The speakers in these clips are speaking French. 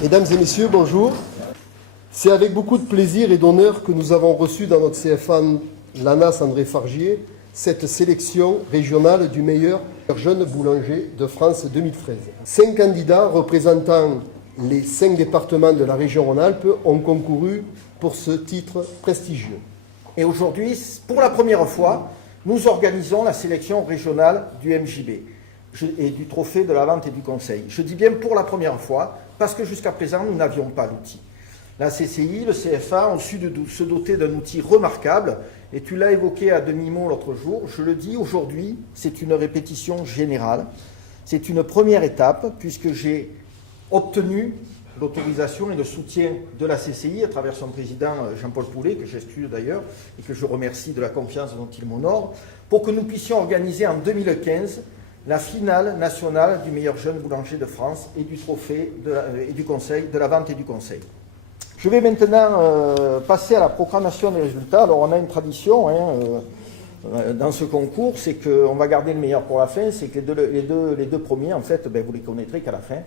Mesdames et messieurs, bonjour. C'est avec beaucoup de plaisir et d'honneur que nous avons reçu dans notre CFA l'ANAS André Fargier cette sélection régionale du meilleur jeune boulanger de France 2013. 5 candidats représentant les 5 départements de la région Rhône-Alpes ont concouru pour ce titre prestigieux. Et aujourd'hui, pour la première fois, nous organisons la sélection régionale du MJB et du trophée de la vente et du conseil. Je dis bien pour la première fois, parce que jusqu'à présent, nous n'avions pas l'outil. La CCI, le CFA ont su se doter d'un outil remarquable, et tu l'as évoqué à demi-mot l'autre jour. Je le dis aujourd'hui, c'est une répétition générale. C'est une première étape, puisque j'ai obtenu l'autorisation et le soutien de la CCI à travers son président Jean-Paul Poulet, que j'excuse d'ailleurs, et que je remercie de la confiance dont il m'honore, pour que nous puissions organiser en 2015 la finale nationale du meilleur jeune boulanger de France et du trophée et du conseil, de la vente et du conseil. Je vais maintenant passer à la proclamation des résultats. Alors on a une tradition dans ce concours, c'est qu'on va garder le meilleur pour la fin, c'est que les deux premiers, en fait, vous les connaîtrez qu'à la fin.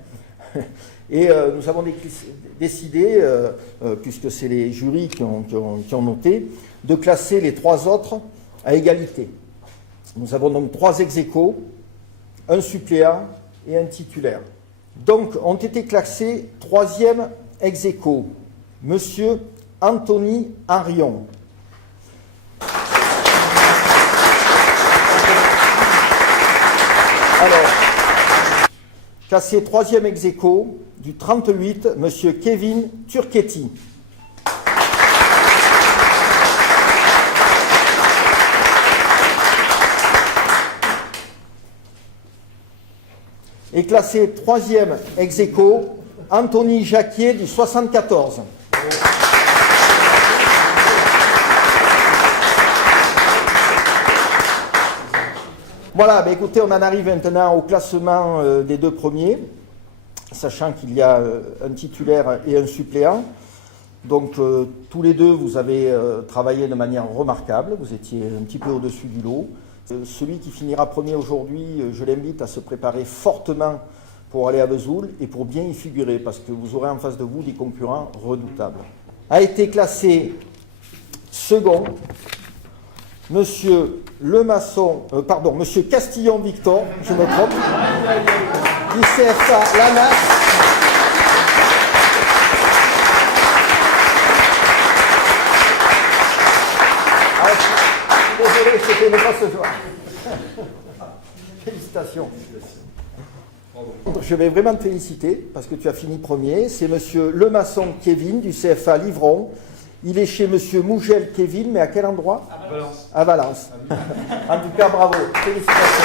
Et nous avons décidé, puisque c'est les jurys qui ont noté, de classer les 3 autres à égalité. Nous avons donc 3 ex-aequo, un suppléant et un titulaire. Donc ont été classés 3e ex-aequo, Monsieur Anthony Henrion. Alors, classé 3e ex-aequo du 38, Monsieur Kevin Turchetti. Et classé 3e ex-aequo, Anthony Jacquier du 74. Voilà, écoutez, on en arrive maintenant au classement des 2 premiers, sachant qu'il y a un titulaire et un suppléant. Donc tous les 2, vous avez travaillé de manière remarquable, vous étiez un petit peu au-dessus du lot. Celui qui finira premier aujourd'hui, je l'invite à se préparer fortement pour aller à Vesoul et pour bien y figurer, parce que vous aurez en face de vous des concurrents redoutables. A été classé second, Monsieur Monsieur Castillon-Victor, je me trompe, du CFA l'ANAS. Désolé, c'était ne pas ce soir. Félicitations. Je vais vraiment te féliciter parce que tu as fini premier. C'est Monsieur Lemasson Kevin du CFA Livron. Il est chez Monsieur Mougel Kevin, mais à quel endroit? À Valence. À Valence. En tout cas, bravo. Félicitations.